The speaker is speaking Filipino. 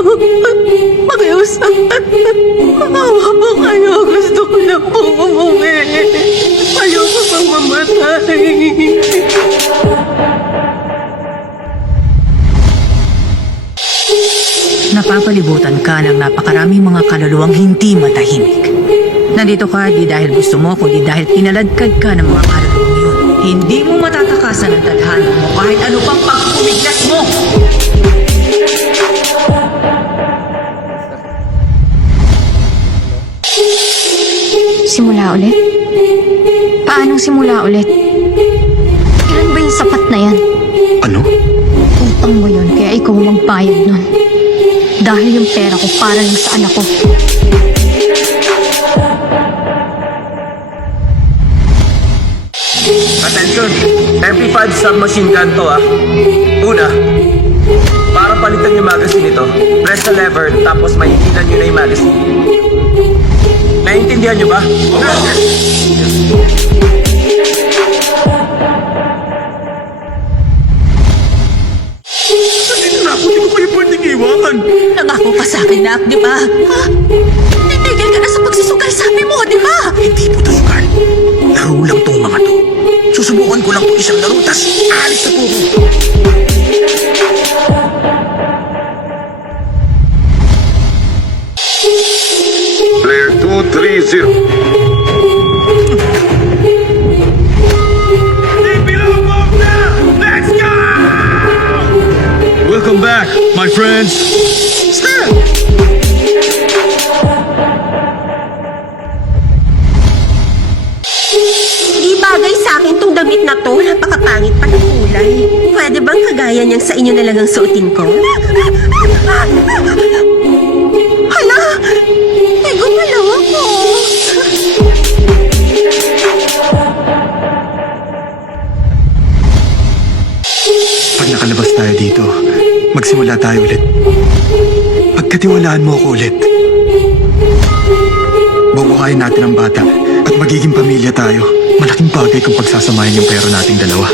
Makiusap. Maawa po kayo. Gusto ko na po umuwi. Ayoko pang mamatay. Napapalibutan ka ng napakaraming mga kaluluwang hindi matahimik. Nandito ka di dahil gusto mo, kundi dahil pinaladkad ka ng mga kaluluwang yun. Hindi mo matatakasan ang tadhana mo kahit ano pang pagpumiglas mo. Simula ulit? Paanong simula ulit? Kailan ba yung sapat na yan? Ano? Utang mo yun, kaya ikaw ang magbayad nun. Dahil yung pera ko para lang sa anak ko. Attention! MP5 submachine gun to Una, para palitan yung magazine nito, press the lever tapos mahihilan nyo na yung magazine. Naiintindihan nyo ba? Hindi na ako, hindi ko kayo pwedeng iwanan. Nangako ka sa akin, Nak, di ba? Ha? Titigil ka na sa pagsusugal, sabi mo, di ba? Hindi po to sugal. Laro lang tong mga to. Susubukan ko lang po isang laro, tas alis na po ko. Player 230. Welcome back, my friends. Di bagay sa akin tong damit na to. Napakapangit pa ng kulay. Pwede bang kagaya niyang sa inyo na lang ang suotin ko? Hala! May gumalaw ako. Pag nakalabas tayo dito, magsimula tayo ulit. Pagkatiwalaan mo ako ulit. Bubuhayin natin ang bata at magiging pamilya tayo. Malaking bagay kung pagsasamahin yung pera nating dalawa.